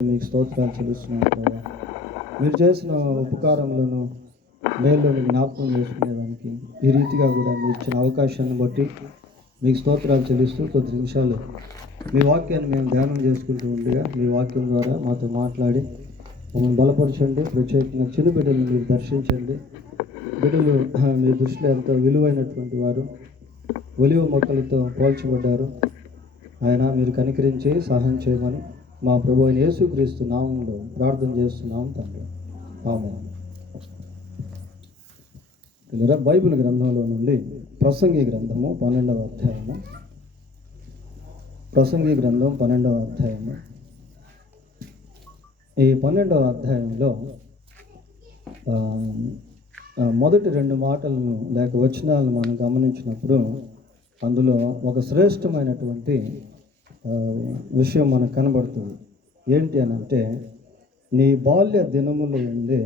మీకు స్తోత్రాలు చెల్లిస్తున్నాను ప్రభావ. మీరు చేసిన ఉపకారములను మేలుని జ్ఞాపకం చేసుకునేదానికి ఈ రీతిగా కూడా మీరు ఇచ్చిన అవకాశాన్ని బట్టి మీకు స్తోత్రాలు చెల్లిస్తూ కొద్ది నిమిషాలు మీ వాక్యాన్ని మేము ధ్యానం చేసుకుంటూ ఉండగా మీ వాక్యం ద్వారా మాతో మాట్లాడి మమ్మల్ని బలపరచండి. ప్రత్యేకంగా చిన్న బిడ్డలు మీరు దర్శించండి. బిడ్డలు మీ దృష్టిలో ఎంతో విలువైనటువంటి వారు, ఒలివ మొక్కలతో పోల్చబడ్డారు. ఆయన మీరు కనికరించి సహాయం చేయమని మా ప్రభు అయిన యేసుక్రీస్తు నామములో ప్రార్థన చేస్తున్నాం తండ్రి, ఆమేన్. బైబిల్ గ్రంథంలో నుండి ప్రసంగి గ్రంథము 12వ అధ్యాయము. ప్రసంగి గ్రంథం 12వ అధ్యాయము. ఈ 12వ అధ్యాయంలో మొదటి 2 మాటలను లేక వచనాలను మనం గమనించినప్పుడు అందులో ఒక శ్రేష్టమైనటువంటి విషయం మనకు కనబడుతుంది. ఏంటి అని అంటే, నీ బాల్య దినముల యందే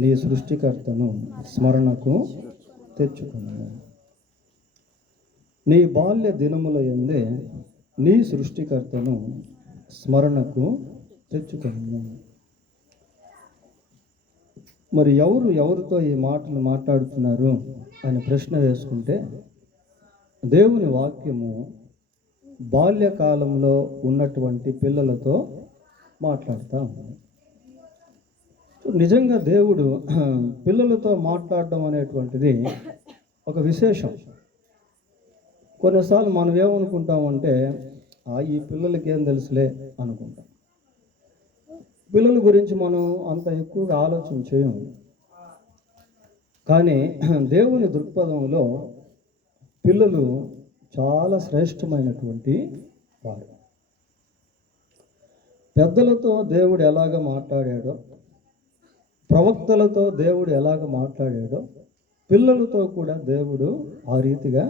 నీ సృష్టికర్తను స్మరణకు తెచ్చుకున్నాను. నీ బాల్య దినముల యందే నీ సృష్టికర్తను స్మరణకు తెచ్చుకున్నాను. మరి ఎవరితో ఈ మాటలు మాట్లాడుతున్నారు అని ప్రశ్న వేసుకుంటే, దేవుని వాక్యము బాల్యకాలంలో ఉన్నటువంటి పిల్లలతో మాట్లాడుతూ ఉంది. నిజంగా దేవుడు పిల్లలతో మాట్లాడడం అనేటువంటిది ఒక విశేషం. కొన్నిసార్లు మనం ఏమనుకుంటామంటే, ఈ పిల్లలకి ఏం తెలుసులే అనుకుంటాం. పిల్లల గురించి మనం అంత ఎక్కువగా ఆలోచన చేయము. కానీ దేవుని దృక్పథంలో పిల్లలు చాలా శ్రేష్టమైనటువంటి వారు. పెద్దలతో దేవుడు ఎలాగ మాట్లాడాడో, ప్రవక్తలతో దేవుడు ఎలాగ మాట్లాడాడో, పిల్లలతో కూడా దేవుడు ఆ రీతిగా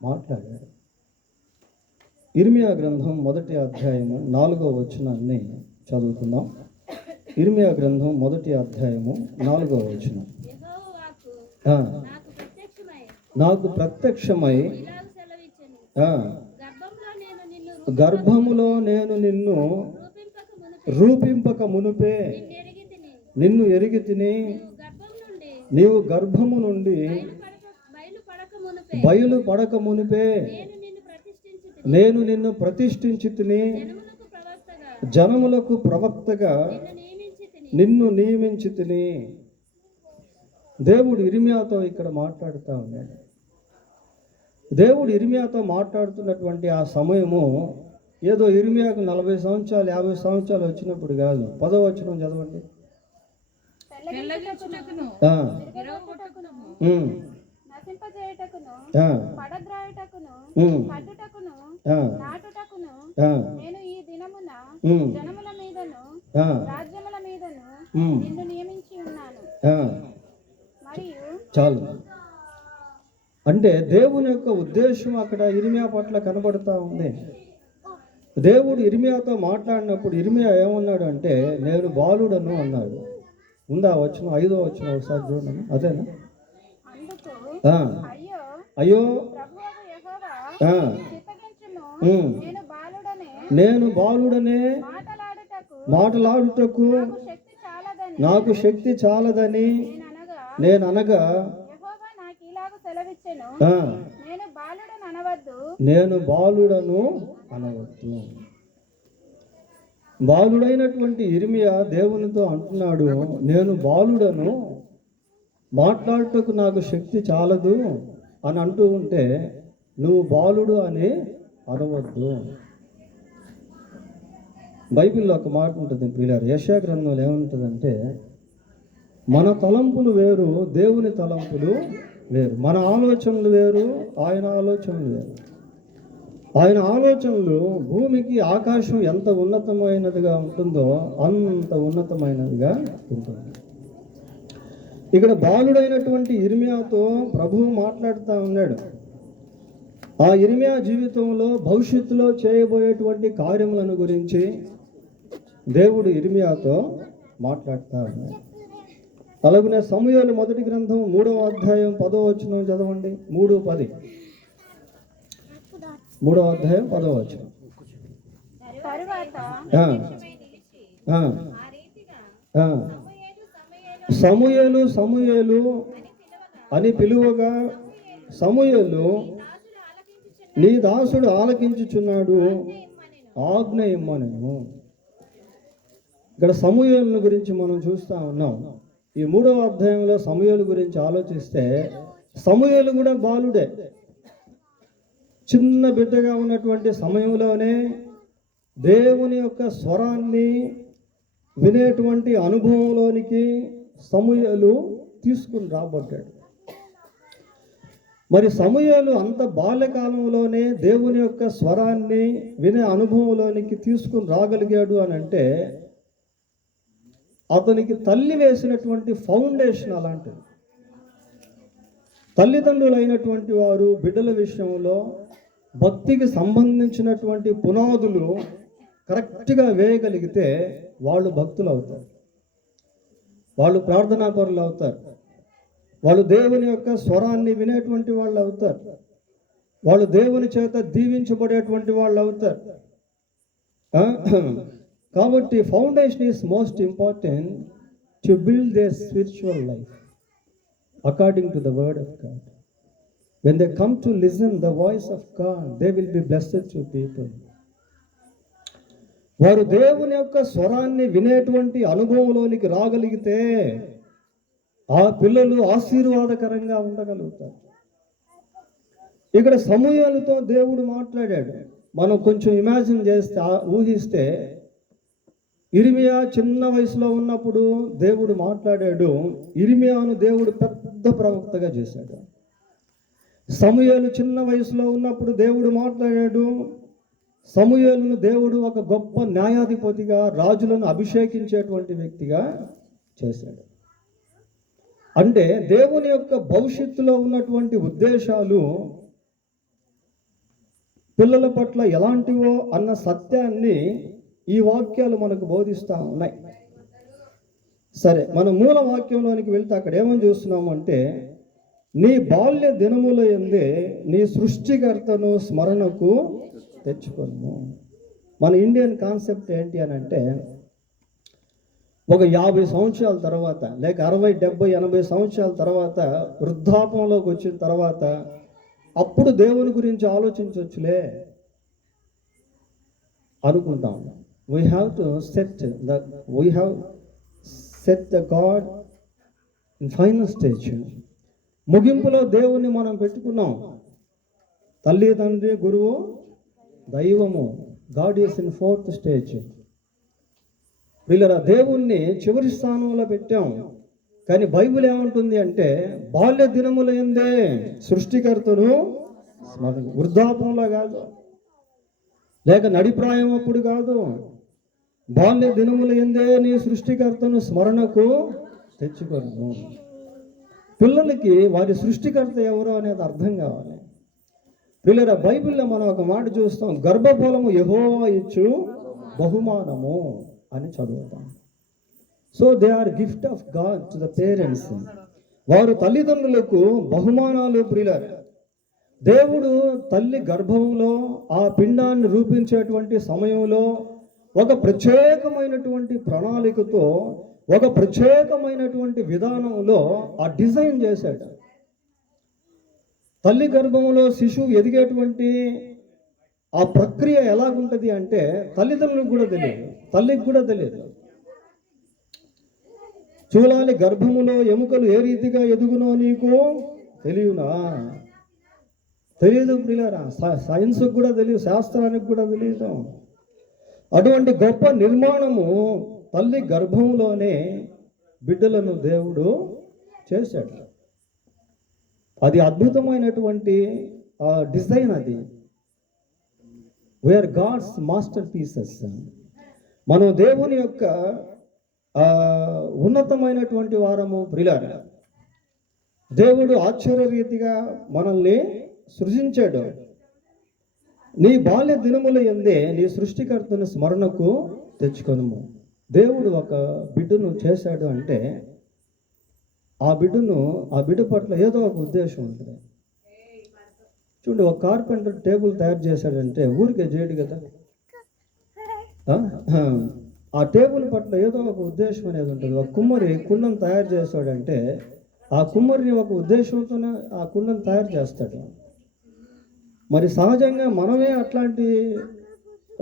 మాట్లాడాడు. ఇర్మియా గ్రంథం 1వ అధ్యాయము 4వ వచనాన్ని చదువుకుందాం. ఇర్మియా గ్రంథం 1వ అధ్యాయము 4వ వచనం. నాకు ప్రత్యక్షమై గర్భములో నేను నిన్ను రూపింపక మునుపే నిన్ను ఎరిగి తిని, నీవు గర్భము నుండి బయలు పడక మునిపే నేను నిన్ను ప్రతిష్ఠించి తిని, జనములకు ప్రవక్తగా నిన్ను నియమించి తిని. దేవుడు ఇర్మియాతో ఇక్కడ మాట్లాడుతూ ఉన్నాడు. దేవుడు ఇర్మియాతో మాట్లాడుతున్నటువంటి ఆ సమయము ఏదో ఇర్మియాకు 40 సంవత్సరాలు 50 సంవత్సరాలు వచ్చినప్పుడు కాదు. 10వ వచనం చదవండి. చాలు. అంటే దేవుని యొక్క ఉద్దేశం అక్కడ ఇర్మియా పట్ల కనబడుతూ ఉంది. దేవుడు ఇర్మియాతో మాట్లాడినప్పుడు ఇర్మియా ఏమన్నాడు అంటే, నేను బాలుడను అన్నాడు. ఉందా వచనం? 5వ వచనం ఒకసారి చూడండి. అదేనా? అయ్యో నేను బాలుడనే మాటలాడుటకు నాకు శక్తి చాలదని నేను అనగా, నేను బాలుడను అనవద్దు. బాలుడైనటువంటి ఇర్మియా దేవునితో అంటున్నాడు, నేను బాలుడను, మాట్లాడుటకు నాకు శక్తి చాలదు అని అంటూ ఉంటే నువ్వు బాలుడు అని అనవద్దు. బైబిల్లో ఒక మాట ఉంటుంది ప్రియులారా, యెషయా గ్రంథంలో ఏముంటుందంటే, మన తలంపులు వేరు, దేవుని తలంపులు వేరు. మన ఆలోచనలు వేరు, ఆయన ఆలోచనలు వేరు. ఆయన ఆలోచనలు భూమికి ఆకాశం ఎంత ఉన్నతమైనదిగా ఉంటుందో అంత ఉన్నతమైనదిగా ఉంటుంది. ఇక్కడ బాలుడైనటువంటి ఇర్మియాతో ప్రభువు మాట్లాడుతూ ఉన్నాడు. ఆ ఇర్మియా జీవితంలో భవిష్యత్తులో చేయబోయేటువంటి కార్యములను గురించి దేవుడు ఇర్మియాతో మాట్లాడుతూ ఉన్నాడు. అలాగనే సమూయేలు 1వ గ్రంథం 3వ అధ్యాయం 10వ వచనం చదవండి. 3:10. 3వ అధ్యాయం 10వ వచనం. ఆ, ఆ. సమూయేలు సమూయేలు అని పిలువగా సమూయేలు నీ దాసుడు ఆలకించుచున్నాడు, ఆజ్ఞ ఇమ్మనెను. ఇక్కడ సమూయేలుని గురించి మనం చూస్తూ ఉన్నాం. ఈ 3వ అధ్యాయంలో సమూయేలు గురించి ఆలోచిస్తే సమూయేలు కూడా బాలుడే. చిన్న బిడ్డగా ఉన్నటువంటి సమయంలోనే దేవుని యొక్క స్వరాన్ని వినేటువంటి అనుభవంలోనికి సమూయేలు తీసుకుని రాబడ్డాడు. మరి సమూయేలు అంత బాల్యకాలంలోనే దేవుని యొక్క స్వరాన్ని వినే అనుభవంలోనికి తీసుకుని రాగలిగాడు అని అంటే అతనికి తల్లి వేసినటువంటి ఫౌండేషన్ అలాంటిది. తల్లిదండ్రులు అయినటువంటి వారు బిడ్డల విషయంలో భక్తికి సంబంధించినటువంటి పునాదులు కరెక్ట్గా వేయగలిగితే వాళ్ళు భక్తులు అవుతారు, వాళ్ళు ప్రార్థనాపరులు అవుతారు, వాళ్ళు దేవుని యొక్క స్వరాన్ని వినేటువంటి వాళ్ళు అవుతారు, వాళ్ళు దేవుని చేత దీవించబడేటువంటి వాళ్ళు అవుతారు. కాబట్టి foundation is most important to build there spiritual life according to the word of God. When they come to listen the voice of God, they will be blessed to people. వారు దేవుని యొక్క స్వరాన్ని వినేటువంటి అనుభవంలోనికి రాగలిగితే ఆ పిల్లలు ఆశీర్వాదకరంగా ఉండగలుగుతారు. ఇక్కడ సమూయేలుతో దేవుడు మాట్లాడాడు. మనం కొంచెం ఇమాజిన్ చేస్తే, ఊహిస్తే, ఇర్మియా చిన్న వయసులో ఉన్నప్పుడు దేవుడు మాట్లాడాడు. ఇర్మియాను దేవుడు పెద్ద ప్రవక్తగా చేశాడు. సమూయేలు చిన్న వయసులో ఉన్నప్పుడు దేవుడు మాట్లాడాడు. సమూయేలును దేవుడు ఒక గొప్ప న్యాయాధిపతిగా, రాజులను అభిషేకించేటువంటి వ్యక్తిగా చేశాడు. అంటే దేవుని యొక్క భవిష్యత్తులో ఉన్నటువంటి ఉద్దేశాలు పిల్లల పట్ల ఎలాంటివో అన్న సత్యాన్ని ఈ వాక్యాలు మనకు బోధిస్తూ ఉన్నాయి. సరే, మన మూల వాక్యంలోనికి వెళ్తే అక్కడ ఏమని చూస్తున్నాము అంటే, నీ బాల్య దినముల యందే నీ సృష్టికర్తను స్మరణకు తెచ్చుకోను. మన ఇండియన్ కాన్సెప్ట్ ఏంటి అని అంటే, ఒక 50 సంవత్సరాల తర్వాత, లేక 60, 70, 80 సంవత్సరాల తర్వాత వృద్ధాపంలోకి వచ్చిన తర్వాత అప్పుడు దేవుని గురించి ఆలోచించవచ్చులే అనుకుంటాం. We have to set the God in final stage. ముగింపులో దేవుణ్ణి మనం పెట్టుకున్నాం. తల్లి, తండ్రి, గురువు, దైవము. God is in 4th stage. వీళ్ళరా దేవుణ్ణి చివరి స్థానంలో పెట్టాం. కానీ బైబిల్ ఏమంటుంది అంటే, బాల్య దినముల యందే సృష్టికర్తను స్మరణ. వృద్ధాపంలో కాదు, లేక నడిప్రాయం అప్పుడు కాదు. బాల్య దినముల యందే నీ సృష్టికర్తను స్మరణకు తెచ్చుకోను. పిల్లలకి వారి సృష్టికర్త ఎవరో అనేది అర్థం కావాలి. పిల్లల బైబిల్లో మనం ఒక మాట చూస్తాం, గర్భఫలము యెహోవా ఇచ్చు బహుమానము అని చదువుతాం. So they are gift of God to the parents. వారు తల్లిదండ్రులకు బహుమానాలు. ప్రియులారా, దేవుడు తల్లి గర్భంలో ఆ పిండాన్ని రూపించేటువంటి సమయంలో ఒక ప్రత్యేకమైనటువంటి ప్రణాళికతో, ఒక ప్రత్యేకమైనటువంటి విధానంలో ఆ డిజైన్ చేశాడు. తల్లి గర్భంలో శిశువు ఎదిగేటువంటి ఆ ప్రక్రియ ఎలాగుంటుంది అంటే తల్లిదండ్రులకు కూడా తెలియదు, తల్లికి కూడా తెలియదు. చూడాలి, గర్భములో ఎముకలు ఏ రీతిగా ఎదుగునో నీకు తెలియనా? తెలియదు ప్రియులారా. సైన్స్కి కూడా తెలియదు, శాస్త్రానికి కూడా తెలియదు. అటువంటి గొప్ప నిర్మాణము తల్లి గర్భంలోనే బిడ్డలను దేవుడు చేశాడు. అది అద్భుతమైనటువంటి డిజైన్. అది వీఆర్ గాడ్స్ మాస్టర్ పీసెస్. మనం దేవుని యొక్క ఉన్నతమైనటువంటి వారము ప్రియులారా. దేవుడు ఆశ్చర్యరీతిగా మనల్ని సృజించాడు. నీ బాల్య దినముల యందే నీ సృష్టికర్తను స్మరణకు తెచ్చుకొనుము. దేవుడు ఒక బిడ్డను చేశాడు అంటే ఆ బిడ్డ పట్ల ఏదో ఒక ఉద్దేశం ఉంటుంది. చూడండి, ఒక కార్పెంటర్ టేబుల్ తయారు చేశాడంటే ఊరికే చేయడు కదా. ఆ టేబుల్ పట్ల ఏదో ఒక ఉద్దేశం అనేది ఉంటుంది. ఒక కుమ్మరి కుండను తయారు చేస్తాడంటే ఆ కుమ్మరిని ఒక ఉద్దేశంతోనే ఆ కుండను తయారు చేస్తాడు. మరి సహజంగా మనమే అట్లాంటి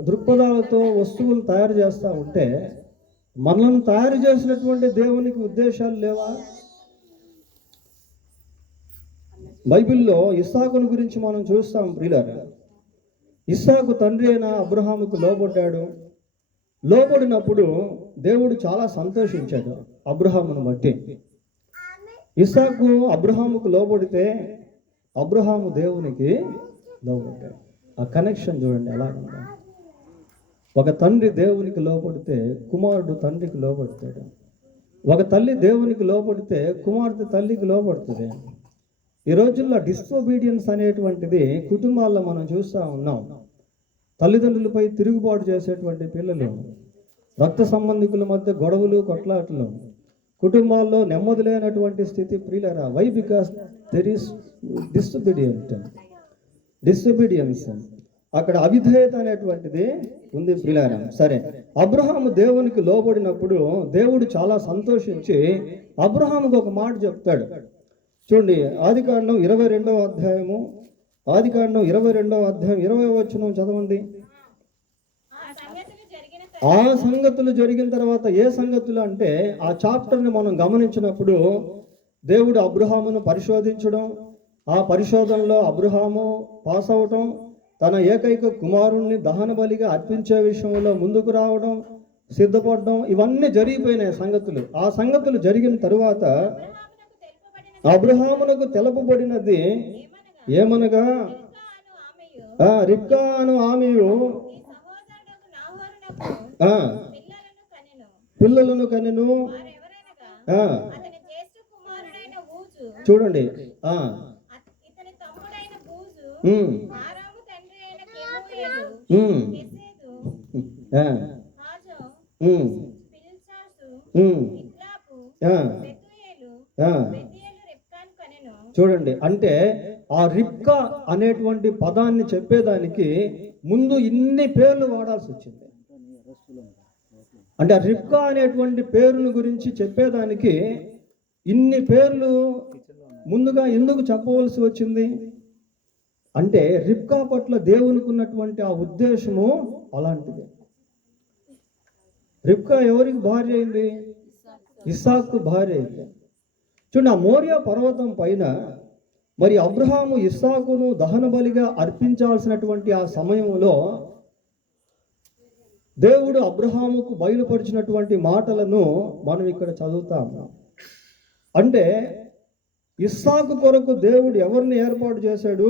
దృక్పథాలతో వస్తువులు తయారు చేస్తూ ఉంటే మనల్ని తయారు చేసినటువంటి దేవునికి ఉద్దేశాలు లేవా? బైబిల్లో ఇస్సాకును గురించి మనం చూస్తాం ప్రియులారా. ఇస్సాకు తండ్రి అయిన అబ్రహాముకు లోబడ్డాడు. లోబడినప్పుడు దేవుడు చాలా సంతోషించాడు అబ్రహామును బట్టి. ఇస్సాకు అబ్రహాముకు లోబడితే అబ్రహాము దేవునికి లోబడ్డాడు. ఆ కనెక్షన్ చూడండి ఎలా ఉందా. ఒక తండ్రి దేవునికి లోబడితే కుమారుడు తండ్రికి లోబడతాడు. ఒక తల్లి దేవునికి లోబడితే కుమార్తె తల్లికి లోబడుతుంది. ఈ రోజుల్లో డిసొబీడియన్స్ అనేటువంటిది కుటుంబాల్లో మనం చూస్తూ ఉన్నాం. తల్లిదండ్రులపై తిరుగుబాటు చేసేటువంటి పిల్లలు, రక్త సంబంధికుల మధ్య గొడవలు, కొట్లాటలు, కుటుంబాల్లో నెమ్మది లేనటువంటి స్థితి ప్రియులరా. Why? Because there is disobedience. అక్కడ అవిధేయత అనేటువంటిది ఉంది ప్రియులారా. సరే, అబ్రహాము దేవునికి లోబడినప్పుడు దేవుడు చాలా సంతోషించి అబ్రహాముకు ఒక మాట చెప్తాడు. చూడండి, ఆదికాండం 22వ అధ్యాయము, ఆదికాండం 22వ అధ్యాయం 20వ వచనం చదవండి. ఆ సంగతులు జరిగిన తర్వాత, ఏ సంగతులు అంటే ఆ చాప్టర్ని మనం గమనించినప్పుడు దేవుడు అబ్రహామును పరిశోధించడం, ఆ పరిశోధనలో అబ్రహాము పాస్ అవటం, తన ఏకైక కుమారుణ్ణి దహన బలిగా అర్పించే విషయంలో ముందుకు రావడం, సిద్ధపడడం, ఇవన్నీ జరిగిపోయినాయి సంగతులు. ఆ సంగతులు జరిగిన తరువాత అబ్రహామునకు తెలుపబడినది ఏమనగా, రిబ్కా అను ఆమెయు పిల్లలను కనెను. చూడండి, చూడండి, అంటే ఆ రిబ్కా అనేటువంటి పదాన్ని చెప్పేదానికి ముందు ఇన్ని పేర్లు వాడాల్సి వచ్చింది. అంటే ఆ రిబ్కా అనేటువంటి పేరును గురించి చెప్పేదానికి ఇన్ని పేర్లు ముందుగా ఎందుకు చెప్పవలసి వచ్చింది అంటే రిబ్కా పట్ల దేవునికి ఉన్నటువంటి ఆ ఉద్దేశము అలాంటిది. రిబ్కా ఎవరికి భార్య అయింది? ఇస్సాకు భార్య అయింది. చూడండి, ఆ మోరియా పర్వతం పైన మరి అబ్రహాము ఇస్సాకును దహన బలిగా అర్పించాల్సినటువంటి ఆ సమయంలో దేవుడు అబ్రహాముకు బయలుపరిచినటువంటి మాటలను మనం ఇక్కడ చదువుతాము. అంటే ఇస్సాకు కొరకు దేవుడు ఎవరిని ఏర్పాటు చేశాడు?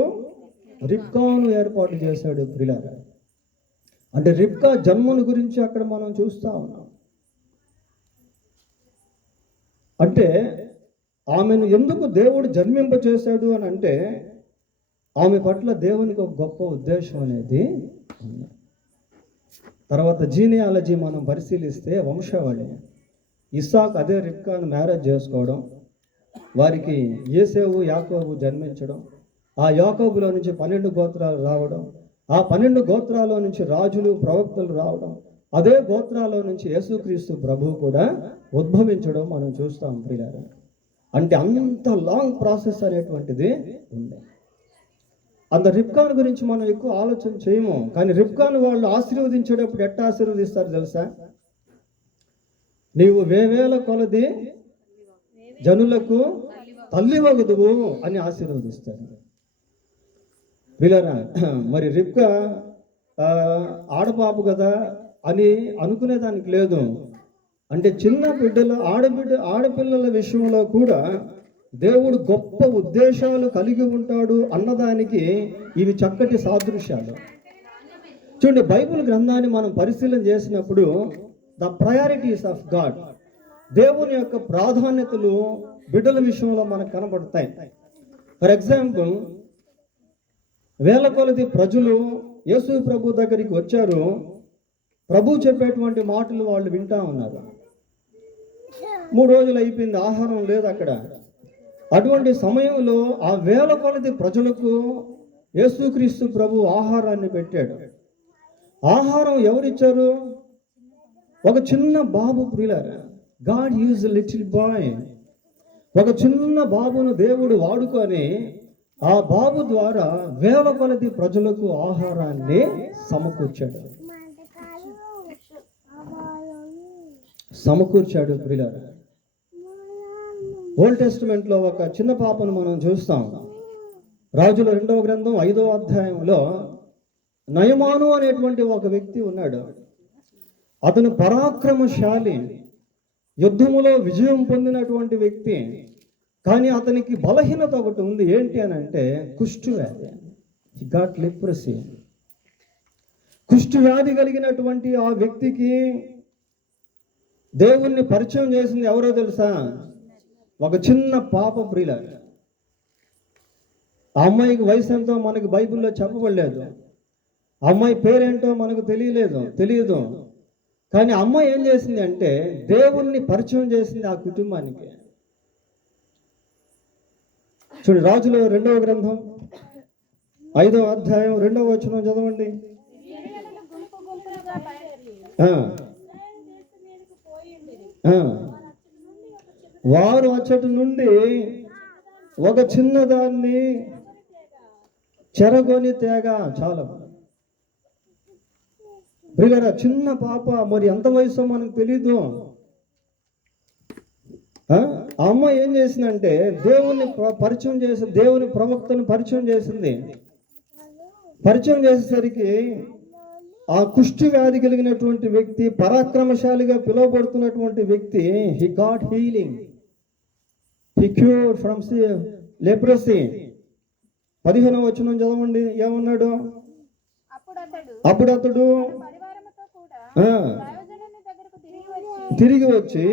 రిబ్కాను ఏర్పాటు చేశాడు ప్రియులారా. అంటే రిబ్కా జన్మను గురించి అక్కడ మనం చూస్తా ఉన్నాం. అంటే ఆమెను ఎందుకు దేవుడు జన్మింపచేశాడు అని అంటే ఆమె పట్ల దేవునికి ఒక గొప్ప ఉద్దేశం అనేది ఉంది. తర్వాత జీనియాలజీ మనం పరిశీలిస్తే వంశావళి, ఇస్సాకు అదే రిబ్కాను మ్యారేజ్ చేసుకోవడం, వారికి యేసేవు యాకోబు జన్మించడం, ఆ యాకోబులో నుంచి 12 గోత్రాలు రావడం, ఆ 12 గోత్రాల్లో నుంచి రాజులు ప్రవక్తలు రావడం, అదే గోత్రాల్లో నుంచి యేసుక్రీస్తు ప్రభువు కూడా ఉద్భవించడం మనం చూస్తాం ప్రియులారా. అంటే అంత లాంగ్ ప్రాసెస్ అనేటువంటిది ఉంది. అంత రిబ్కాను గురించి మనం ఎక్కువ ఆలోచన చేయము. కానీ రిబ్కాను వాళ్ళు ఆశీర్వదించేటప్పుడు ఎట్లా ఆశీర్వదిస్తారు తెలుసా? నీవు వేవేల కొలది జనులకు తల్లి వగదువు అని ఆశీర్వదిస్తారు ప్రియులారా. మరి రిబ్కా ఆడపాపు కదా అని అనుకునేదానికి లేదు. అంటే చిన్న బిడ్డలు ఆడపిల్లల విషయంలో కూడా దేవుడు గొప్ప ఉద్దేశాలు కలిగి ఉంటాడు అన్నదానికి ఇవి చక్కటి సాదృశ్యాలు. చూడండి, బైబిల్ గ్రంథాన్ని మనం పరిశీలన చేసినప్పుడు ద ప్రయారిటీస్ ఆఫ్ గాడ్, దేవుని యొక్క ప్రాధాన్యతలు బిడ్డల విషయంలో మనకు కనబడతాయి. ఫర్ ఎగ్జాంపుల్, వేల కొలది ప్రజలు యేసు ప్రభు దగ్గరికి వచ్చారు. ప్రభు చెప్పేటువంటి మాటలు వాళ్ళు వింటా ఉన్నారు. 3 రోజులు అయిపోయింది, ఆహారం లేదు అక్కడ. అటువంటి సమయంలో ఆ వేల కొలది ప్రజలకు యేసుక్రీస్తు ప్రభు ఆహారాన్ని పెట్టాడు. ఆహారం ఎవరిచ్చారు? ఒక చిన్న బాబు ప్రియులారా, గాడ్ యూజ్ లిటిల్ బాయ్, ఒక చిన్న బాబును దేవుడు వాడుకొని ఆ బాబు ద్వారా వేల కొలది ప్రజలకు ఆహారాన్ని సమకూర్చాడు ప్రియులారా. ఓల్డ్ టెస్టిమెంట్ లో ఒక చిన్న పాపను మనం చూస్తాం. రాజుల 2వ గ్రంథం 5వ అధ్యాయంలో నయమాను అనేటువంటి ఒక వ్యక్తి ఉన్నాడు. అతను పరాక్రమశాలి, యుద్ధములో విజయం పొందినటువంటి వ్యక్తి. కానీ అతనికి బలహీనత ఒకటి ఉంది. ఏంటి అని అంటే కుష్ఠవ్యాధి. He got leprosy. కుష్ఠవ్యాధి కలిగినటువంటి ఆ వ్యక్తికి దేవుణ్ణి పరిచయం చేసింది ఎవరో తెలుసా? ఒక చిన్న పాప ప్రియులారా. ఆ అమ్మాయికి వయసు ఎంతో మనకి బైబిల్లో చెప్పబడలేదు. ఆ అమ్మాయి పేరేంటో మనకు తెలియదు. కానీ అమ్మాయి ఏం చేసింది అంటే దేవుణ్ణి పరిచయం చేసింది ఆ కుటుంబానికి. చూడు, రాజుల 2వ గ్రంథం 5వ అధ్యాయం 2వ వచనం చదవండి. వారు అచ్చటి నుండి ఒక చిన్నదాన్ని చెరగొని తేగ. చాలా ప్రియులారా, చిన్న పాప, మరి ఎంత వయసు మనకు తెలీదు. ఆ అమ్మాయి ఏం చేసిందంటే దేవుని పరిచయం చేసి, దేవుని ప్రవక్తను పరిచయం చేసింది. పరిచయం చేసేసరికి ఆ కుష్టి వ్యాధి కలిగినటువంటి వ్యక్తి, పరాక్రమశాలిగా పిలువబడుతున్నటువంటి వ్యక్తి, he got healing, he cured from leprosy. 15వ వచనం చదవండి. ఏమన్నాడు? అప్పుడు అతడు తిరిగి వచ్చి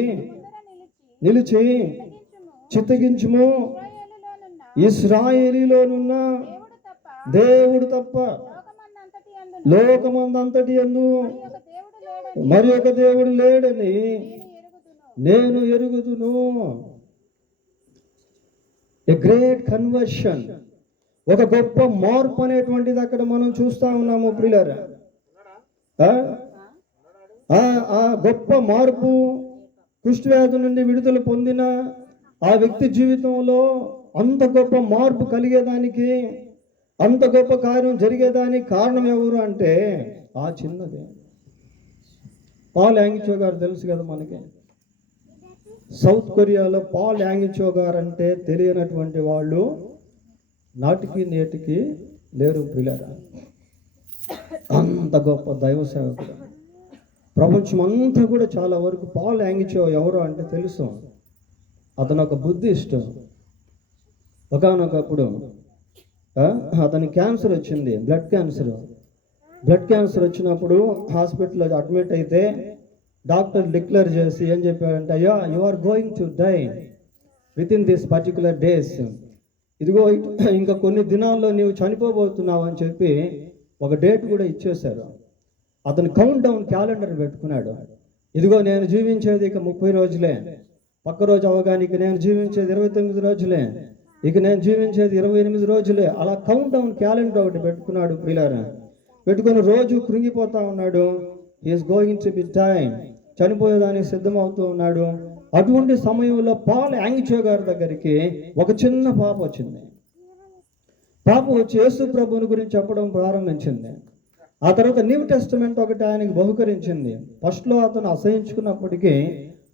నిలిచి, చిత్తగించుము, ఇశ్రాయేలీలోనున్న దేవుడు తప్ప లోకమందంతటి యందు మరి ఒక దేవుడు లేడని నేను ఎరుగుదును. ఎ గ్రేట్ కన్వర్షన్, ఒక గొప్ప మార్పు అనేటువంటిది అక్కడ మనం చూస్తా ఉన్నాము ప్రియులారా. ఆ గొప్ప మార్పు, కుష్ఠవ్యాధి నుండి విడుదల పొందిన ఆ వ్యక్తి జీవితంలో అంత గొప్ప మార్పు కలిగేదానికి, అంత గొప్ప కార్యం జరిగేదానికి కారణం ఎవరు అంటే ఆ చిన్నదే. పాల్ యాంగిచో గారు తెలుసు కదా మనకి. సౌత్ కొరియాలో పాల్ యాంగిచో గారు అంటే తెలియనటువంటి వాళ్ళు నాటికి నేటికి లేరు ప్రియులారా. అంత గొప్ప దైవ సేవకుడు. ప్రపంచం అంతా కూడా చాలా వరకు పాల్ యాంగిచో ఎవరు అంటే తెలుసు. అతను ఒక బుద్ధిస్ట్. ఒకానొకప్పుడు అతని క్యాన్సర్ వచ్చింది, బ్లడ్ క్యాన్సర్ వచ్చినప్పుడు హాస్పిటల్లో అడ్మిట్ అయితే డాక్టర్ డిక్లేర్ చేసి ఏం చెప్పాడంటే, అయ్యా, you are going to die with in this particular days. ఇదిగో ఇంకా కొన్ని దినాల్లో నీవు చనిపోబోతున్నావు అని చెప్పి ఒక డేట్ కూడా ఇచ్చేశారు. అతను కౌంట్ డౌన్ క్యాలెండర్ పెట్టుకున్నాడు. ఇదిగో నేను జీవించేది ఇక 30 రోజులే, పక్క రోజు అవగానికి నేను జీవించేది 29 రోజులే, ఇక నేను జీవించేది 28 రోజులే. అలా కౌంట్ డౌన్ క్యాలెండర్ ఒకటి పెట్టుకున్నాడు ప్రియులారా. పెట్టుకుని రోజు కృంగిపోతా ఉన్నాడు. Is going to be die, చనిపోయేదానికి సిద్ధమవుతూ ఉన్నాడు. అటువంటి సమయంలో పాల్ యాంగిచో గారి దగ్గరికి ఒక చిన్న పాప వచ్చింది. పాప వచ్చి యేసు ప్రభువుని గురించి చెప్పడం ప్రారంభించింది. ఆ తర్వాత న్యూ టెస్టిమెంట్ ఒకటి ఆయనకి బహుకరించింది. ఫస్ట్లో అతను అసహించుకున్నప్పటికీ,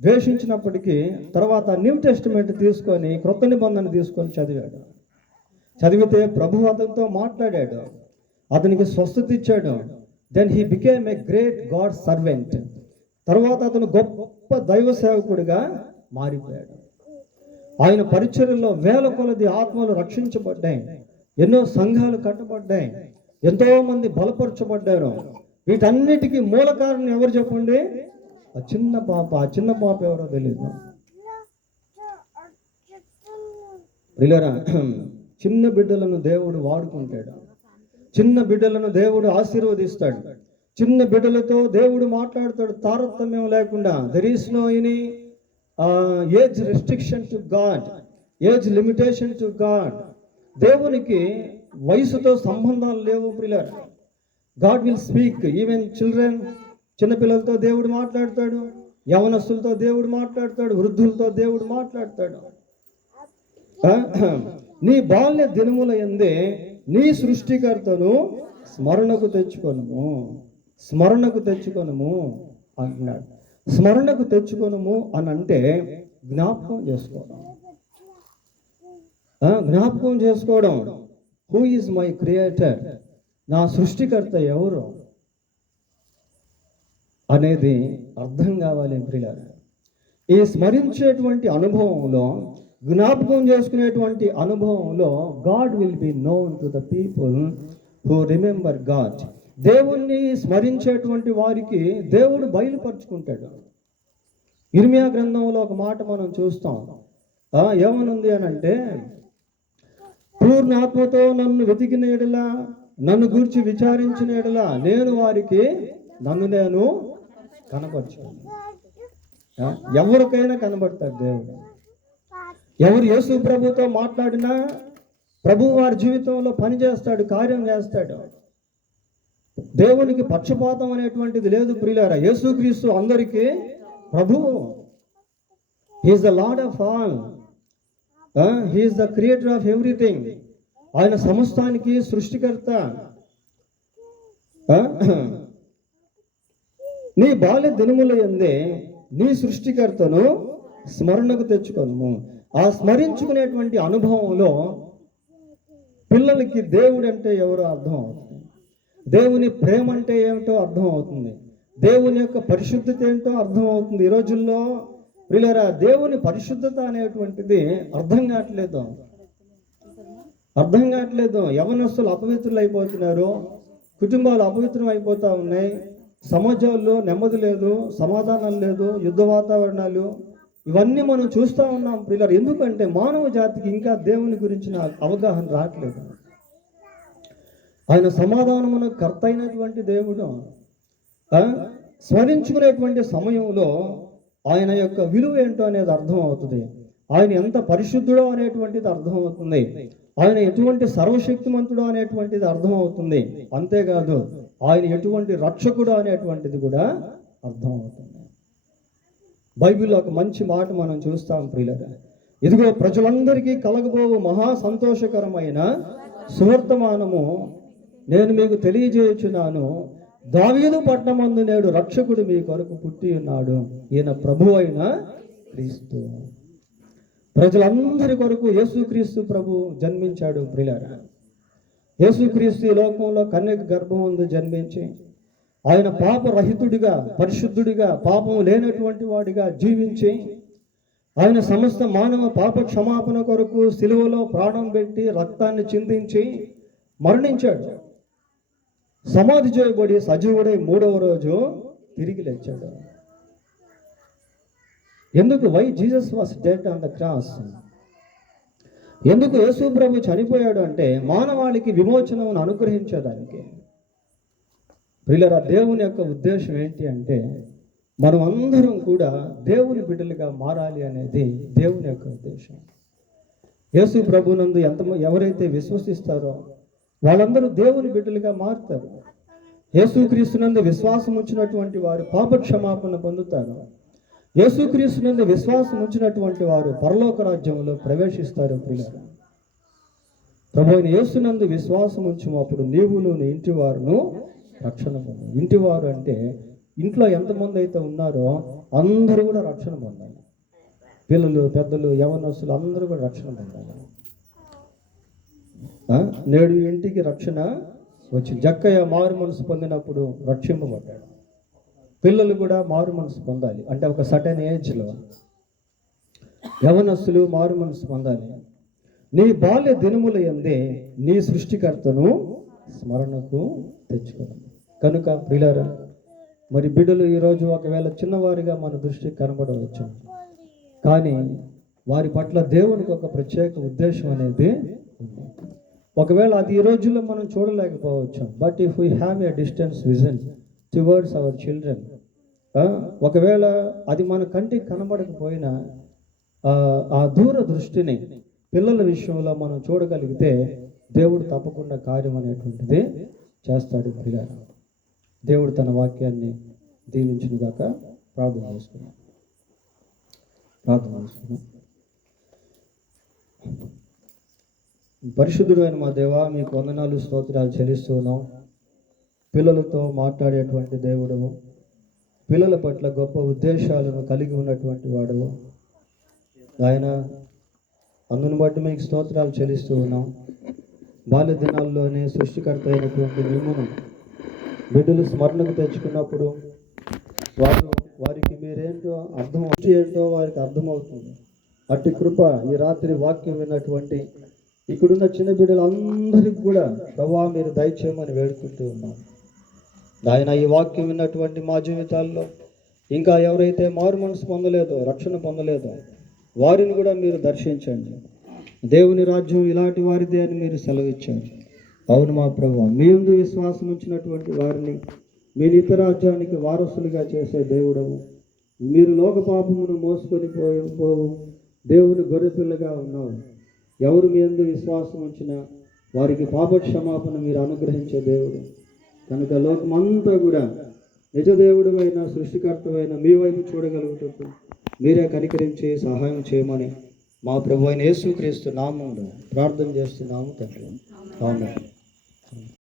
ద్వేషించినప్పటికీ, తర్వాత న్యూ టెస్టిమెంట్ తీసుకొని, క్రొత్త నిబంధన తీసుకొని చదివాడు. చదివితే ప్రభు అతనితో మాట్లాడాడు, అతనికి స్వస్థత ఇచ్చాడు. Then he became a great God servant. తర్వాత అతను గొప్ప దైవ సేవకుడిగా మారిపోయాడు. ఆయన పరిచర్యలో వేల కొలది ఆత్మలు రక్షించబడ్డాయి, ఎన్నో సంఘాలు కట్టబడ్డాయి, ఎంతో మంది బలపరచబడ్డారు. వీటన్నిటికీ మూల కారణం ఎవరు చెప్పండి? ఆ చిన్న పాప. ఆ చిన్న పాప ఎవరో తెలియదు ప్రియులారా. చిన్న బిడ్డలను దేవుడు వాడుకుంటాడు, చిన్న బిడ్డలను దేవుడు ఆశీర్వదిస్తాడు, చిన్న బిడ్డలతో దేవుడు మాట్లాడతాడు తారతమ్యం లేకుండా. There is no any age restriction to God, age limitation to God. దేవునికి వయసుతో సంబంధాలు లేవు ప్రియులారా. God will speak even children చిన్నపిల్లలతో దేవుడు మాట్లాడతాడు, యవనస్తులతో దేవుడు మాట్లాడతాడు, వృద్ధులతో దేవుడు మాట్లాడతాడు. నీ బాల్య దినముల యందే నీ సృష్టికర్తను స్మరణకు తెచ్చుకొనుము అంటున్నాడు. స్మరణకు తెచ్చుకొనుము అని అంటే జ్ఞాపకం చేసుకోవడం. హూ ఈజ్ మై క్రియేటర్, నా సృష్టికర్త ఎవరు అనేది అర్థం కావాలి ప్రియులారా. ఈ స్మరించేటువంటి అనుభవంలో, జ్ఞాపకం చేసుకునేటువంటి అనుభవంలో God will be known to the people who remember God. దేవుణ్ణి స్మరించేటువంటి వారికి దేవుడు బయలుపరుచుకుంటాడు. ఇర్మియా గ్రంథంలో ఒక మాట మనం చూస్తాం. ఏమనుంది అని అంటే, పూర్ణ ఆత్మతో నన్ను వెతికిన ఎడలా, నన్ను గూర్చి విచారించిన ఎడలా నేను వారికి నేను కనపరచాను. ఎవరికైనా కనబడతాడు దేవుడు. ఎవరు యేసు ప్రభుతో మాట్లాడినా ప్రభు వారి జీవితంలో పని చేస్తాడు, కార్యం చేస్తాడు. దేవునికి పక్షపాతం అనేటువంటిది లేదు ప్రియులారా. యేసుక్రీస్తు అందరికీ ప్రభువు. He is the lord of all, he is the creator of everything. ఆయన సమస్తానికి సృష్టికర్త. నీ బాల్య దినముల యందే నీ సృష్టికర్తను స్మరణకు తెచ్చుకొనుము. ఆ స్మరించుకునేటువంటి అనుభవంలో పిల్లలకి దేవుడు అంటే ఎవరో అర్థం అవుతుంది, దేవుని ప్రేమ అంటే ఏమిటో అర్థం అవుతుంది, దేవుని యొక్క పరిశుద్ధత ఏంటో అర్థం అవుతుంది. ఈ రోజుల్లో ప్రియులారా, దేవుని పరిశుద్ధత అనేటువంటిది అర్థం కావట్లేదు. యవనస్తులు అపవిత్రులు అయిపోతున్నారు, కుటుంబాలు అపవిత్రం అయిపోతూ ఉన్నాయి, సమాజంలో నెమ్మది లేదు, సమాధానం లేదు, యుద్ధ వాతావరణాలు, ఇవన్నీ మనం చూస్తూ ఉన్నాం ప్రియులారా. ఎందుకంటే మానవ జాతికి ఇంకా దేవుని గురించిన అవగాహన రావట్లేదు. ఆయన సమాధానమునకు కర్త అయినటువంటి దేవుడు. స్మరించుకునేటువంటి సమయంలో ఆయన యొక్క విలువ ఏంటో అనేది అర్థం అవుతుంది. ఆయన ఎంత పరిశుద్ధుడో అనేటువంటిది అర్థం అవుతుంది. ఆయన ఎటువంటి సర్వశక్తిమంతుడు అనేటువంటిది అర్థం అవుతుంది. అంతేకాదు ఆయన ఎటువంటి రక్షకుడు అనేటువంటిది కూడా అర్థం అవుతుంది. బైబిల్లో ఒక మంచి మాట మనం చూస్తాం ప్రియులారా. ఇదిగో ప్రజలందరికీ కలగబోవు మహా సంతోషకరమైన సువర్తమానము నేను మీకు తెలియజేయుచున్నాను. దావీదు పట్టణమందు నేడు రక్షకుడు మీ కొరకు పుట్టి ఉన్నాడు, ఈయన ప్రభు అయిన క్రీస్తు. ప్రజలందరి కొరకు యేసుక్రీస్తు ప్రభు జన్మించాడు ప్రియులారా. యేసుక్రీస్తు ఈ లోకంలో కన్యక గర్భమందు జన్మించి ఆయన పాపరహితుడిగా, పరిశుద్ధుడిగా, పాపం లేనటువంటి వాడిగా జీవించి ఆయన సమస్త మానవ పాప క్షమాపణ కొరకు సిలువలో ప్రాణం పెట్టి రక్తాన్ని చిందించి మరణించాడు. సమాధి చేయబడి సజీవుడై 3వ రోజు తిరిగి లేచాడు. ఎందుకు? Why Jesus was dead on the cross. ఎందుకు యేసు ప్రభు చనిపోయాడు అంటే మానవాళికి విమోచనను అనుగ్రహించేదానికి. ప్రియులారా, దేవుని యొక్క ఉద్దేశం ఏంటి అంటే మనం అందరం కూడా దేవుని బిడ్డలుగా మారాలి అనేది దేవుని యొక్క ఉద్దేశం. యేసు ప్రభునందు ఎవరైతే విశ్వసిస్తారో వాళ్ళందరూ దేవుని బిడ్డలుగా మారుతారు. యేసుక్రీస్తునందు విశ్వాసం ఉంచినటువంటి వారు పాప క్షమాపణ పొందుతారు. యేసుక్రీస్తునందు విశ్వాసం ఉంచినటువంటి వారు పరలోక రాజ్యంలో ప్రవేశిస్తారు. ప్రియులారా, ప్రభు అయిన యేసునందు విశ్వాసం ఉంచినప్పుడు నీవును నీ ఇంటి వారును రక్షణ పొందాలి. ఇంటివారు అంటే ఇంట్లో ఎంతమంది అయితే ఉన్నారో అందరూ కూడా రక్షణ పొందాలి. పిల్లలు, పెద్దలు, యవనస్తులు అందరూ కూడా రక్షణ పొందాలి. నేడు ఇంటికి రక్షణ వచ్చి జక్కయ్య మారు మనసు పొందినప్పుడు రక్షింపబడ్డాడు. పిల్లలు కూడా మారు మనసు పొందాలి. అంటే ఒక సర్టెన్ ఏజ్లో యవనస్తులు మారు మనసు పొందాలి. నీ బాల్య దినముల యందే నీ సృష్టికర్తను స్మరణకు తెచ్చుకోవాలి. కనుక ప్రియులారా, మరి బిడ్డలు ఈరోజు ఒకవేళ చిన్నవారిగా మన దృష్టికి కనబడవచ్చు, కానీ వారి పట్ల దేవునికి ఒక ప్రత్యేక ఉద్దేశం అనేది ఉంది. ఒకవేళ అది ఈ రోజుల్లో మనం చూడలేకపోవచ్చు. But if we have a distance vision towards our children, ఒకవేళ అది మన కంటికి కనబడకపోయినా ఆ దూర దృష్టిని పిల్లల విషయంలో మనం చూడగలిగితే దేవుడు తప్పకుండా కార్యం అనేటువంటిది చేస్తాడు. ప్రియులారా, దేవుడు తన వాక్యాన్ని దీవించునుగాక. ప్రార్థన చేసుకున్నాం. పరిశుద్ధుడు అయిన మా దేవా, మీకు వందనాలు స్తోత్రాలు చెల్లిస్తూ ఉన్నాం. పిల్లలతో మాట్లాడేటువంటి దేవుడవు, పిల్లల పట్ల గొప్ప ఉద్దేశాలను కలిగి ఉన్నటువంటి వాడవు ఆయన. అందును బట్టి మీకు స్తోత్రాలు చెల్లిస్తూ ఉన్నాం. బాల్య దినాల్లోనే సృష్టికర్త అయినటువంటి మిమ్మును బిడ్డలు స్మరణకు తెచ్చుకున్నప్పుడు వారికి మీరేంటో ఏంటో వారికి అర్థమవుతుంది. అట్టి కృప ఈ రాత్రి వాక్యం విన్నటువంటి ఇక్కడున్న చిన్న బిడ్డలందరికీ కూడా ప్రభువా మీరు దయచేయమని వేడుకుంటూ ఉన్నాం. ఆయన ఈ వాక్యం విన్నటువంటి మా జీవితాల్లో ఇంకా ఎవరైతే మారు మనసు పొందలేదో, రక్షణ పొందలేదో వారిని కూడా మీరు దర్శించండి. దేవుని రాజ్యం ఇలాంటి వారిదే అని మీరు సెలవిచ్చారు. అవును మా ప్రభువా, మీ యందు విశ్వాసం ఉంచినటువంటి వారిని మీ నిత్య రాజ్యానికి వారసులుగా చేసే దేవుడవు. మీరు లోక పాపమును మోసుకొని పోవు దేవుని గొర్రెపిల్లగా ఉన్నావు. ఎవరు మీ యందు విశ్వాసం ఉంచినా వారికి పాప క్షమాపణ మీరు అనుగ్రహించే దేవుడు కనుక లోకమంతా కూడా నిజదేవుడు అయిన సృష్టికర్తమైన మీ వైపు చూడగలుగుటకు మీరే కనికరించి సహాయం చేయమని మా ప్రభు అయిన యేసుక్రీస్తు నామములో ప్రార్థన చేస్తున్నాము తండ్రి. ఆమేన్.